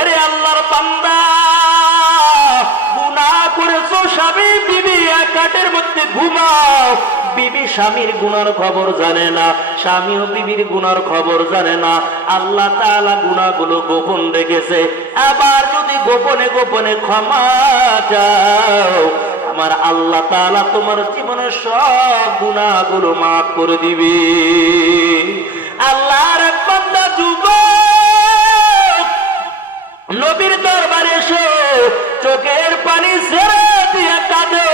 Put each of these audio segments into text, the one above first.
এরে আল্লাহর বান্দা, গুনাহ করেছো, স্বামী বিবি এক খাটের মধ্যে ঘুমাও, বিবি স্বামীর গুনার খবর জানে না, স্বামীও বিবির গুনার খবর জানে না। আল্লাহ তাআলা গুনাহগুলো গোপন রেখেছে। আবার যদি গোপনে গোপনে ক্ষমা চাও, আমার আল্লাহ তাআলা তোমার জীবনের সব গুনাহগুলো মাফ করে দিবে। আল্লাহর এক বান্দা যুবক নবীর দরবারে এসে চোখের পানি ছেড়ে দিয়ে কাঁদে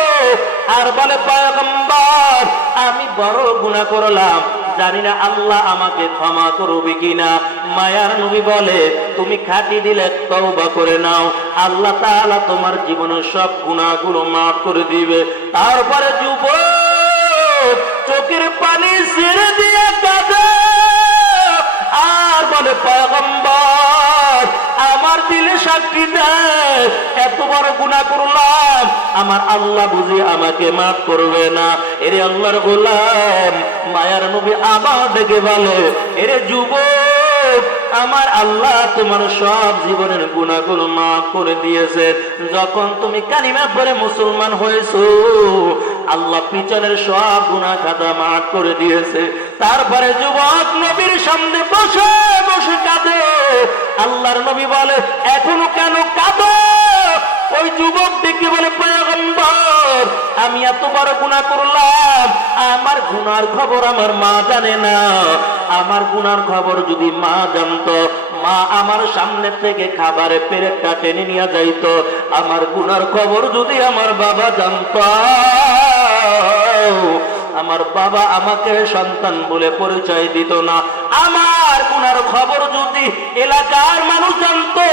আর বলে, পয়গম্বর, আমি বড় গুনাহ করলাম, জানি না আল্লাহ আমাকে ক্ষমা করবে কিনা। মায়ার নবী বলে, তুমি খাঁটি দিলে তওবা করে নাও, আল্লাহ তাআলা তোমার জীবনের সব গুনাহগুলো মাফ করে দিবে। তারপরে যুবক চোখের পানি ছেড়ে দিয়ে কাঁদে আর বলে, পয়গম্বর, আমার দিলে সাক্ষী দেয়, এত বড় গুনাহ করলাম, আমার আল্লাহ বুঝি আমাকে মাফ করবে না। এরে আল্লাহর গোলাম, মায়ার নবী আবার ডেকে বলে, এরে যুবক, আমার আল্লাহ তোমার সব জীবনের গুনাহগুলো মাফ করে দিয়েছে। যখন তুমি কালিমা পড়ে মুসলমান হয়েছো, আল্লাহ পিছনের সব গুনাহ খাতা মাফ করে দিয়েছে। তারপরে যুবক নবীর সামনে বসে বসে কাঁদে। আল্লাহর নবী বলে, এখনো কেন কাঁদো? ওই যুবক দেখে বলে, পয়গম্বর, আমি এত বড় গুনাহ করলাম, আমার গুনার খবর আমার মা জানে না। আমার গুনার খবর যদি মা জানতো, মা আমার সামনে থেকে খাবারে পেরেকটা টেনে নিয়ে যাইতো। আমার গুনার খবর যদি আমার বাবা জানতো, আমার বাবা আমাকে সন্তান বলে পরিচয় দিত না। আমার গুনার খবর যদি এলাকার মানুষ জানতো,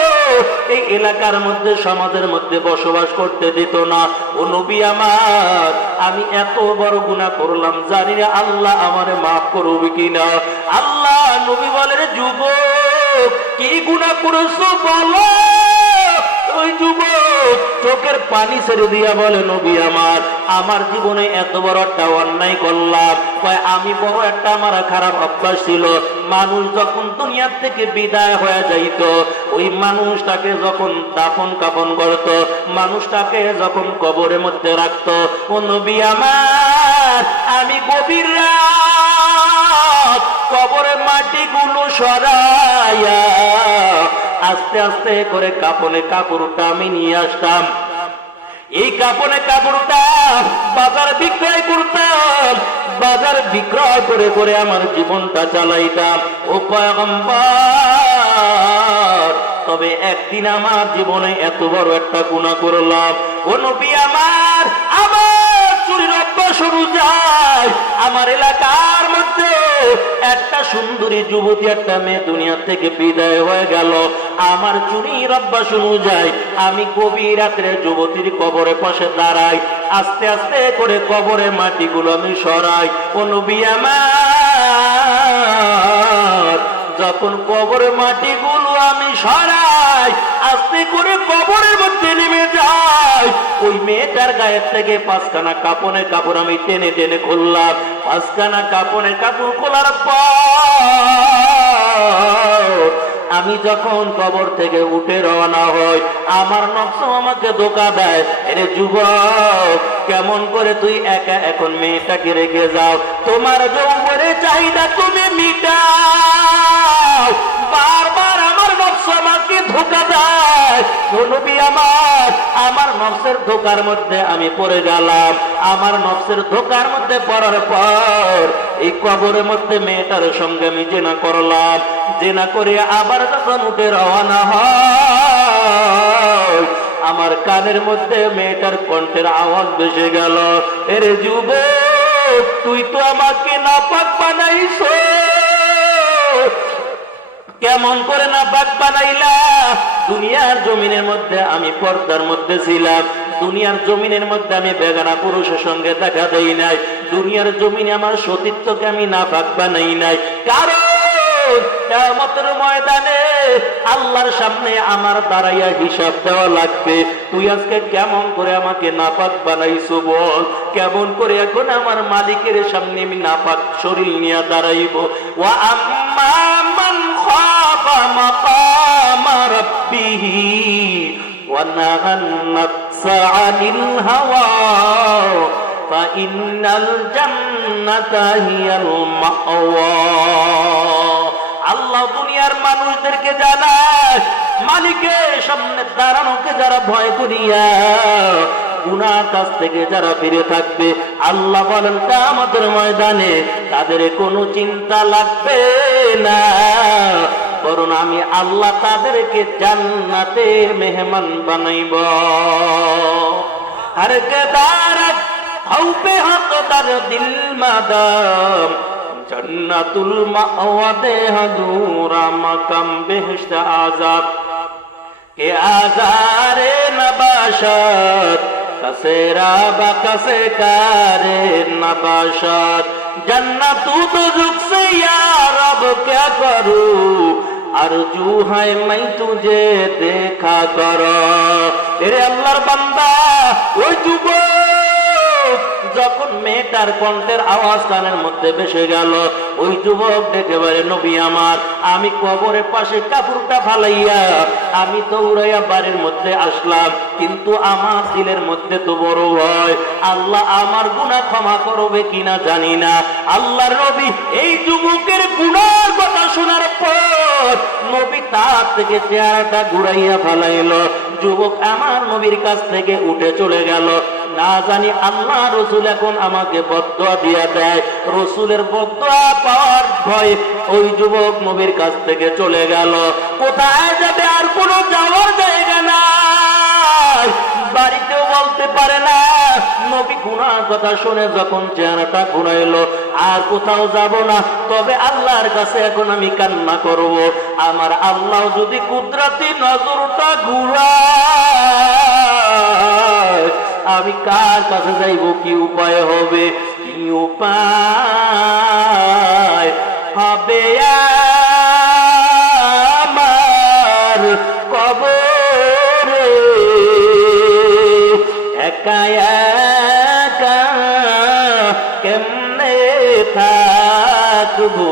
এই এলাকার মধ্যে সমাজের মধ্যে বসবাস করতে দিত না। ও নবী আমার, আমি এত বড় গুনাহ করলাম, জানি না আল্লাহ আমারে মাফ করবে কিনা। আল্লাহ নবী বলে, যুবক, কি গুনাহ করেছো বলো? ওই যুবক চোখের পানি ছেড়ে দিয়া বলে, নবী আমার, আমার জীবনে এত বড় একটা অন্যায় করলাম। আমি বড় একটা আমার খারাপ অভ্যাস ছিল, মানুষ যখন দুনিয়ার থেকে বিদায় হয়ে যাইত, ওই মানুষটাকে যখন দাফন কাফন করত, মানুষটাকে যখন কবরের মধ্যে রাখতো, ও নবী আমার, আমি গভীর রাত কবরের মাটিগুলো সরাইয়া আস্তে আস্তে করে কাপনে কাপড়টা আমি নিয়ে আসতাম। এই কাপনে কাপড়টা বাজার বিক্রয় করতাম, বাজার বিক্রয় করে করে আমার জীবনটা চালাইতাম। ও পয়গম্বর, তবে একদিন আমার জীবনে এত বড় একটা গুনাহ করলাম। ও নবী আমার, আমার চুরির অভ্যাস শুরু যায়। আমার এলাকার মধ্যে একটা সুন্দরী যুবতী, একটা মেয়ে দুনিয়া থেকে বিদায় হয়ে গেল। আমার চুরির অভ্যাস অনুযায়ী আমি গভীর রাত্রে যুবতীর কবরের পাশে দাঁড়াই, আস্তে আস্তে করে কবরের মাটিগুলো আমি সরাই। ও নবী আমার, যখন কবরের মাটিগুলো আমি সরাই, আস্তে করে কবরের মধ্যে নেমে যাই, ওই মেয়েটার গায়ের থেকে পাঁচখানা কাপড়ের কাপড় আমি টেনে টেনে খুললাম। পাঁচখানা কাপড়ের কাপড় খোলার পর আমি যখন কবর থেকে উঠে রওনা হই, আমার নফস আমাকে ধোঁকা দেয়, এরে যুবক, কেমন করে তুই একা এখন মেয়েটাকে রেখে যাও? তোমার যৌবনের চাহিদা তুমি মিটাও। বারবার আমার নফস আমাকে ধোঁকা দেয়। ও নবী আমার, আমার নফসের ধোঁকার মধ্যে আমি পড়ে গেলাম। আমার নফসের ধোঁকার মধ্যে পড়ার পর এই কবরের মধ্যে মেয়েটার সঙ্গে আমি জেনা করলাম। জেনা করে আবার যখন উঠে রওনা হয়, আমার কানের মধ্যে মেয়েটার কণ্ঠের আওয়াজ ভেসে গেল, এরে যুবক, তুই তো আমাকে নাপাক বানাইছো। কেমন করে নাপাক বানাইলা? দুনিয়ার জমিনের মধ্যে আমি পর্দার মধ্যে ছিলাম, দুনিয়ার জমিনের মধ্যে আমি বেগানা পুরুষের সঙ্গে দেখা দেই নাই, দুনিয়ার জমিনে আমার সতীত্বকে আমি নাপাক বানাই নাই। কারণ কিয়ামতের ময়দানে আল্লাহর সামনে আমার দাঁড়াইয়া হিসাব দেওয়া লাগবে। তুই আজকে কেমন করে আমাকে নাপাক বানাইছো বল? কেমন করে এখন আমার মালিকের সামনে আমি নাপাক শরীর নিয়ে দাঁড়াইব? ওয়া আম্মা মান খাফা মাকামা রাব্বিহি ওয়া নাহান নাফসা আনিল হাওয়া ফাইন্নাল জান্নাতা হিয়াল মাওয়া। আল্লাহ দুনিয়ার মানুষদেরকে জানায়, মালিকের সামনে দাঁড়ানোকে যারা ভয় করিয়া গুনার কাছ থেকে যারা ফিরে থাকবে, আল্লাহ বলেন কিয়ামতের ময়দানে তাদের কোনো চিন্তা লাগবে না, বরং আমি আল্লাহ তাদেরকে জান্নাতের মেহমান বানাইব। हर के दारत हौ पे हक दर दिल मदम जन्नतुल मावा दे हजूरा मकम बेहश्त आजाब के आजारे नबाशत कसेरा बकसे कारे नबाशत जन्नतु दुजुक से या रब क्या करूं আরজু হায় মাই তুঝে দেখা কর। এরে আল্লাহর বান্দা, ওই যুবক যখন মেয়েটার কণ্ঠের আওয়াজ কানের মধ্যে ভেসে গেল, ওই যুবক ডেকে বলে, নবী আমার, আমি কবরের পাশে কাপড়টা ফালাইয়া আমি তো উড়াইয়া বাড়ির মধ্যে আসলাম, কিন্তু আমার দিলের মধ্যে তো বড় ভয়, আল্লাহ আমার গুনাহ ক্ষমা করবে কিনা জানি না। আল্লাহর নবী এই যুবকের গুনার কথা শোনার পর নবী তার থেকে চেহারাটা ঘুরাইয়া ফালাইল। যুবক আমার নবীর কাছ থেকে উঠে চলে গেল। না জানি আল্লাহ রসুল এখন আমাকে বদদুয়া দিয়া দেয়, রসুলের বদদুয়া পাওয়ার ভয় ওই যুবক নবীর কাছ থেকে চলে গেল। কোথায় যাবে, আর কোনো যাওয়ার জায়গা নাই, বাড়িতেও বলতে পারে না। নবী গুনার কথা শুনে যখন চেহারাটা ঘুরাইলো, আর কোথাও যাব না, তবে আল্লাহর কাছে এখন আমি কান্না করব। আমার আল্লাহ যদি কুদরতি নজরটা ঘুরায়, আমি কার কাছে যাইব, কি উপায় হবে, কি উপায় হবে আমার কবরে একা একা কেমনে থাকবো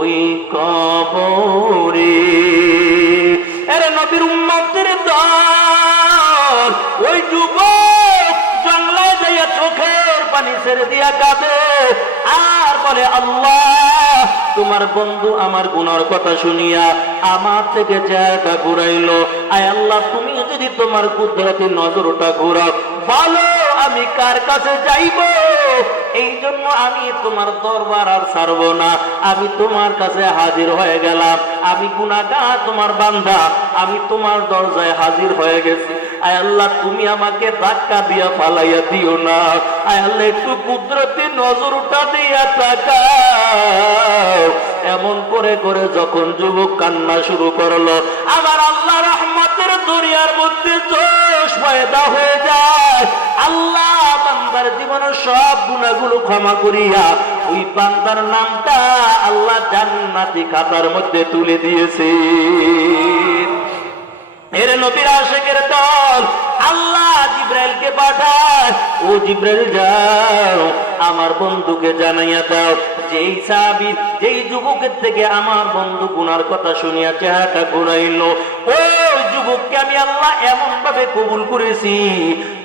ওই কবরে। এরে নবীর উম্মতের দল, ওই যুবক জঙ্গলে যাইয়া চোখের পানি ছেড়ে দিয়া কাঁদে আর বলে, আল্লাহ তোমার বন্ধু আমার গুনার কথা শুনিয়া আমার থেকে চেহারাটা ঘুরাইলো, আয় আল্লাহ তুমি যদি তোমার কুদরতি নজরটা ঘুরাও, বলো আমি কার কাছে যাইব। এই জন্য আমি তোমার দরবার আর ছাড়ব না, আমি তোমার কাছে হাজির হয়ে গেলাম, আমি গুনাহগার তোমার বান্দা, আমি তোমার দরজায় হাজির হয়ে গেছি। আয় আল্লাহ তুমি আমাকে ধাক্কা দিয়া ফালাইয়া দিও না, আয় আল্লাহ একটু কুদরতি নজরটা দিয়া তাকাও। এমন করে করে যখন যুবক কান্না শুরু করলো, আমার আল্লাহ রহমতের দরিয়ার মধ্যে জোশ পয়দা হয়ে যায়। আল্লাহ বান্দার জীবনের সব গুনাহগুলো ক্ষমা করিয়া ওই বান্দার নামটা আল্লাহ জান্নাতি খাতার মধ্যে তুলে দিয়েছে। এর নবীর আশিকের দল, আল্লাহ জিব্রাইলকে পাঠায়, ও জিব্রাইল যাও আমার বন্ধুকে জানাইয়া দাও, যেই সাহাবী যেই যুবকের থেকে আমার বন্ধু গুনার কথা শুনিয়া চেহারাটা ঘুরাইলো, ওই যুবককে আমি আল্লাহ এমন ভাবে কবুল করেছি,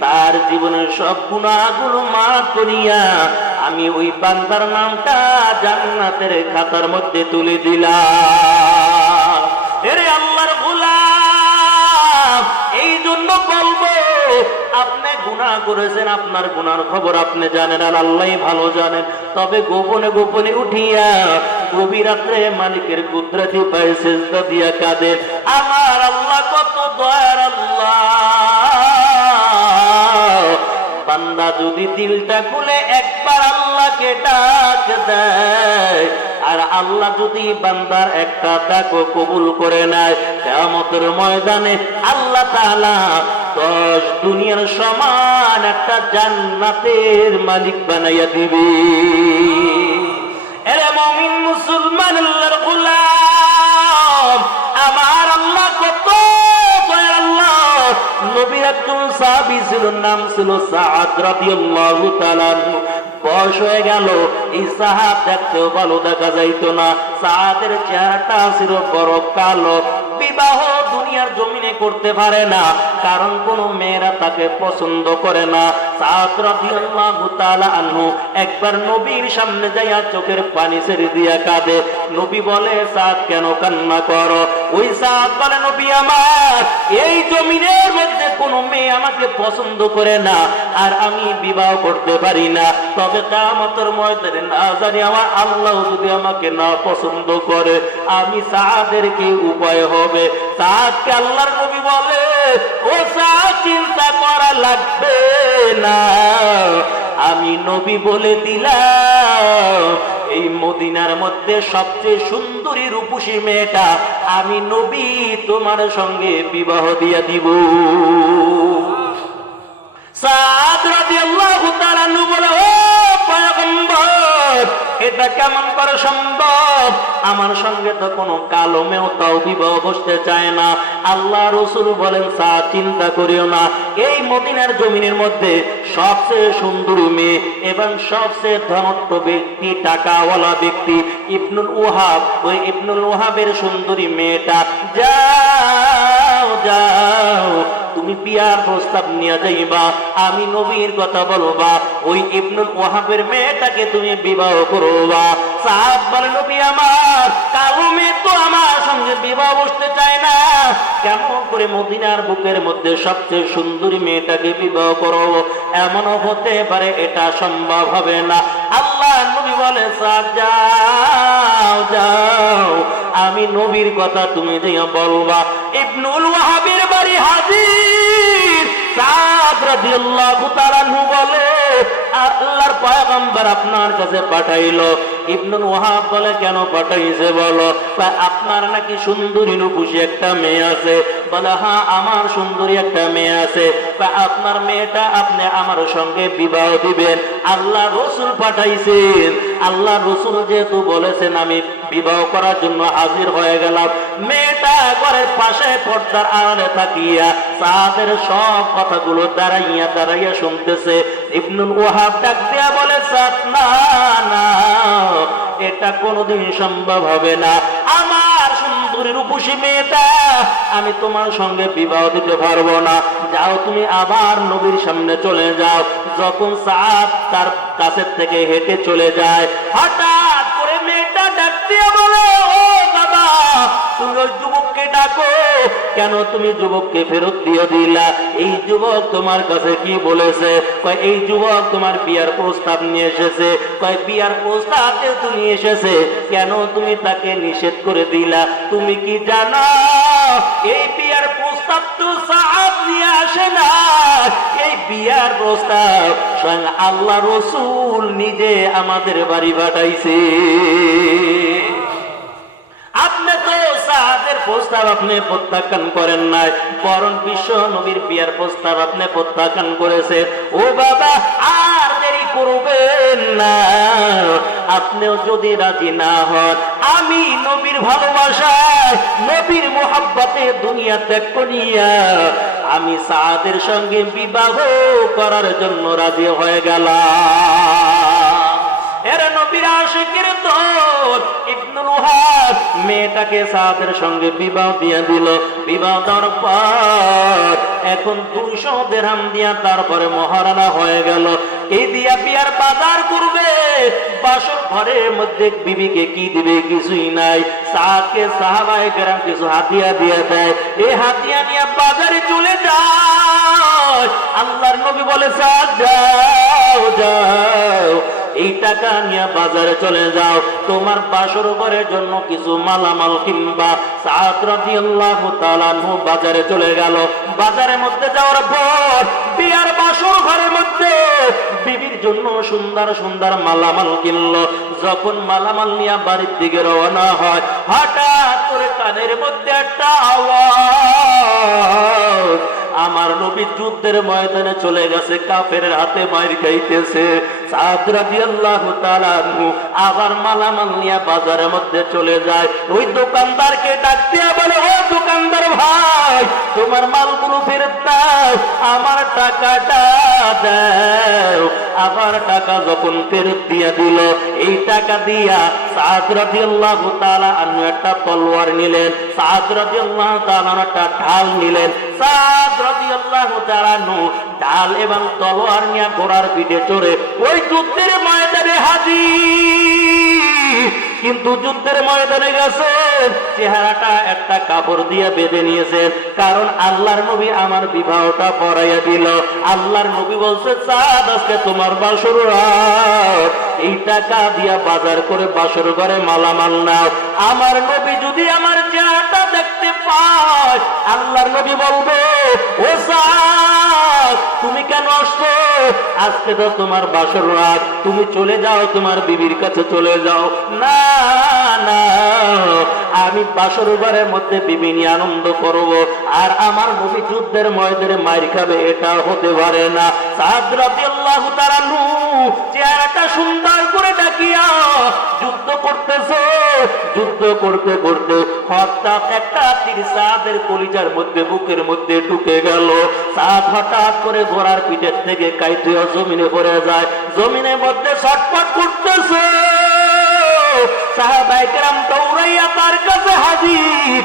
তার জীবনের সব গুনাহগুলো মাফ করিয়া আমি ওই বান্দার নামটা জান্নাতের খাতার মধ্যে তুলে দিলাম। এরে আল্লাহর গোলাম, এই জন্য বলবো, আপনি গুনাহ করেছেন, আপনার গুনার খবর আপনি জানেন আর আল্লাহই ভালো জানেন, তবে গোপনে গোপনে উঠিয়া গভীর রাত্রে মালিকের কুদরতি পায়ে সিজদা দিয়া কাঁদেন, আমার আল্লাহ কত দয়ার আল্লাহ। বান্দা যদি দিলটা খুলে একবার আল্লাহকে ডাক দেয়, আর আল্লাহ যদি বান্দার একটা ডাকও কবুল করে নেয়, কিয়ামতের ময়দানে আল্লাহ তাআলা 10 দুনিয়ার সমান একটা জান্নাতের মালিক বানাইয়া দিবে। এরে মুমিন মুসলমান আল্লাহর গোলাম, আমার আল্লাহ কত দয়ার আল্লাহ। নবীর একজন সাহাবী ছিল, নাম ছিল সাআদ রাদিয়াল্লাহু তাআলা। বয়স হয়ে গেল, এই সাহাব দেখতেও ভালো দেখা যাইতো না, সাদের চেহারাটা ছিল বড় কালো। বিবাহ দুনিয়ার জমিনে করতে পারে না, কারণ কোন মেয়েরা তাকে পছন্দ করে না। সাদ রাদিয়াল্লাহু তাআলা আনহু একবার নবীর সামনে যাইয়া চোখের পানি ছেড়ে দিয়া কাঁদে। নবী বলে, সাদ কেন কান্না করো? ওই সাদ বলে, নবী আমার, এই জমিনের মধ্যে কোনো মেয়ে আমাকে পছন্দ করে না, আর আমি বিবাহ করতে পারি না। তবে কিয়ামতের ময়দানে না জানি আমার আল্লাহ যদি আমাকে না পছন্দ করে, আমি সাদের কি উপায় হবে? সাদকে আল্লাহর নবী বলে, ও সাদ, চিন্তা করা লাগবে না, আমি নবী বলে দিলাম, এই মদিনার মধ্যে সবচেয়ে সুন্দরী রূপসী মেয়েটা আমি নবী তোমার সঙ্গে বিবাহ দিয়া দিব। সাদ রাদিয়াল্লাহু তাআলা আনহু বলে, ও পয়গম্বর, এটা কেমন করে সম্ভব? আমার সঙ্গে তো কোনো কালো মেয়েও তাও বিবাহ বসতে চায় না। আল্লাহ রাসূল বলেন, সাদ চিন্তা করিও না, এই মদিনার জমিনের মধ্যে সবচেয়ে সুন্দরী মেয়ে এবং সবচেয়ে ধনট্ট ব্যক্তি, টাকাওয়ালা ব্যক্তি ইবনুল ওয়াহাব, ওই ইবনুল ওয়াহাবের সুন্দরী মেয়েটা, যাও যাও তুমি বিয়ার প্রস্তাব নিয়ে যাইবা, আমি নবীর কথা বলবা, ওই ইবনুল ওয়াহাবের মেয়েটাকে তুমি বিবাহ করবা। সাদ বলে, নবী আমার, কালো মেয়ে তো আমার সঙ্গে বিবাহ বসতে চায় না, কেমন করে মদিনার বুকের মধ্যে সবচেয়ে সুন্দরী মেয়েটাকে বিবাহ করব? এমনও হতে পারে এটা সম্ভব হবে না। আল্লাহ নবী বলে, সাদ যাও যাও, আমি নবীর কথা তুমি যাইয়া বলবা। ইবনুল ওয়াহাবের বাড়ি হাজির। সাদ রাদিয়াল্লাহু তাআলা আনহু বলে, আল্লাহর পয়গম্বর আপনার কাছে পাঠাইলো। ইবনুল ওয়াহাব বলে, কেন পাঠাইছে বলো? আপনার নাকি সুন্দরী রূপসী একটা মেয়ে আছে। বলে, হ্যাঁ, আমার সুন্দরী একটা মেয়ে আছে। আপনার মেয়েটা আপনি আমার সঙ্গে বিবাহ দিবেন, আল্লাহ রাসূল পাঠাইছেন। আল্লাহ রাসূল যেহেতু বলেছেন, আমি বিবাহ করার জন্য হাজির হয়ে গেলাম। মেয়েটা ঘরের পাশে পর্দার আড়ালে থাকিয়া সাদের সব কথাগুলো দাঁড়াইয়া দাঁড়াইয়া শুনতেছে। ইবনুল ওয়াহাব ডাক দিয়া বলে, সাদ না না, এটা কোনোদিন সম্ভব হবে না, আমার সুন্দরী রূপসী মেয়েটা আমি তোমার সঙ্গে বিবাহ দিতে পারবো না। যাও তুমি আবার নবীর সামনে চলে যাও। যখন সাদ তার কাছের থেকে হেঁটে চলে যায়, হঠাৎ করে মেয়েটা ডাক দিয়া বলে, ও বাবা, তুমি ওই যুবককে ডাকো। কেন তুমি যুবককে ফেরত দিয়ে দিলা? এই যুবক তোমার কাছে কি বলেছে? কয়, এই যুবক তোমার বিয়ার প্রস্তাব নিয়ে এসেছে। কয়, বিয়ার প্রস্তাব যেহেতু নিয়ে এসেছে, কেন তুমি তাকে নিষেধ করে দিলা? তুমি কি জানো, এই বিয়ার প্রস্তাব তো সাদ নিয়ে আসে না, এই বিয়ার প্রস্তাব স্বয়ং আল্লাহ রাসূল নিজে আমাদের বাড়ি পাঠাইছে। আপনি তো সাদের প্রস্তাব আপনি প্রত্যাখ্যান করেন নাই, বরং বিশ্ব নবীর বিয়ার প্রস্তাব আপনি প্রত্যাখ্যান করেছে। ও বাবা, আর দেরি করবেন না, আপনিও যদি রাজি না হন, আমি নবীর ভালোবাসায়, নবীর মোহাব্বতে দুনিয়া ত্যাগ করিয়া আমি সাদের সঙ্গে বিবাহ করার জন্য রাজি হয়ে গেলাম। এর নবীর আশিকের দল ইবনুল ওয়াহাব মেয়েটাকে সাদের সঙ্গে বিবাহ দিয়ে দিল। বিবাহ দেওয়ার পর এখন 200 দিরহাম দিয়া তারপরে মহারানা হয়ে গেল। এই দিয়া বিয়ার বাজার করবে, বাসর ঘরের মধ্যে বিবিকে কি দিবে? কিছুই নাই। সাদকে সাহাবায়ে কেরাম কিছু হাতিয়া দিয়ে দেয়, এই হাতিয়া নিয়ে বাজারে চলে যায়। আল্লাহর নবী বলে, সাদ যাও যাও, এই টাকা নিয়ে বাজারে চলে যাও, তোমার বাসর ঘরের জন্য কিছু মালামাল কিনবা। সাদ রাদিয়াল্লাহু তাআলা আনহু বাজারে চলে গেল। বাজারের মধ্যে যাওয়ার পর বিয়ার বাসর ঘরের মধ্যে বিবির জন্য সুন্দর সুন্দর মালামাল কিনলো। যখন মালামাল নিয়ে বাড়ির দিকে রওনা হয়, হঠাৎ করে কানের মধ্যে একটা আওয়াজ, আমার নবী যুদ্ধের ময়দানে চলে গেছে, কাফেরের হাতে মার খাইতেছে। সাদ রাদিয়াল্লাহু তাআলা আনহু আবার মালামাল নিয়ে বাজারের মধ্যে চলে যায়। ওই দোকানদারকে ডাক দিয়ে বলে, ও দোকানদার ভাই, তোমার মালগুলো ফেরত দাও, আমার টাকাটা দাও। আবার টাকা যখন ফেরত দিয়ে দিল, এই টাকা দিয়া সাদ রাদিয়াল্লাহু তাআলা আনহু একটা তলোয়ার নিলেন, সাদ রাদিয়াল্লাহু তাআলা একটা ঢাল নিলেন। সাদ রাদিয়াল্লাহু তাআলা ঢাল এবং তলোয়ার নিয়ে ঘোড়ার পিঠে চড়ে ওই যুদ্ধের ময়দানে হাজির। কিন্তু যুদ্ধের ময়দানে গেছে, চেহারাটা একটা কাপড় দিয়ে বেঁধে নিয়েছেন, কারণ আল্লাহর নবী আমার বিবাহটা পড়াইয়া দিল। আল্লাহর নবী বলছে, সাদ আজকে তোমার বাসর রাত, এই টাকা দিয়া বাজার করে বাসর ঘরে মালামাল নাও। আমার নবী যদি আমার চেহারাটা দেখতে পায়, আল্লাহর নবী বলবে, ও সাদ তুমি কেন আসছো? আজকে তো তোমার বাসর রাত, তুমি চলে যাও, তোমার বিবির কাছে চলে যাও। না না, আমি বাসর ঘরের মধ্যে বিবি নিয়ে আনন্দ করব, আর আমার নবী যুদ্ধের ময়দানে মার খাবে, এটা হতে পারে না। সাদ রাদিয়াল্লাহু তাআলা চেহারাটা সুন্দর করে ডাকিয়া যুদ্ধ করতেছে। যুদ্ধ করতে করতে হঠাৎ একটা তীর সাদের কলিজার মধ্যে, বুকের মধ্যে ঢুকে গেল। সাদ হঠাৎ করে ঘোড়ার পিঠের থেকে কাইতে জমিনে পড়ে যায়, জমিনের মধ্যে ছটফট করতেছে। সাহাবায়ে কেরাম দৌড়াইয়া তার কাছে হাজির।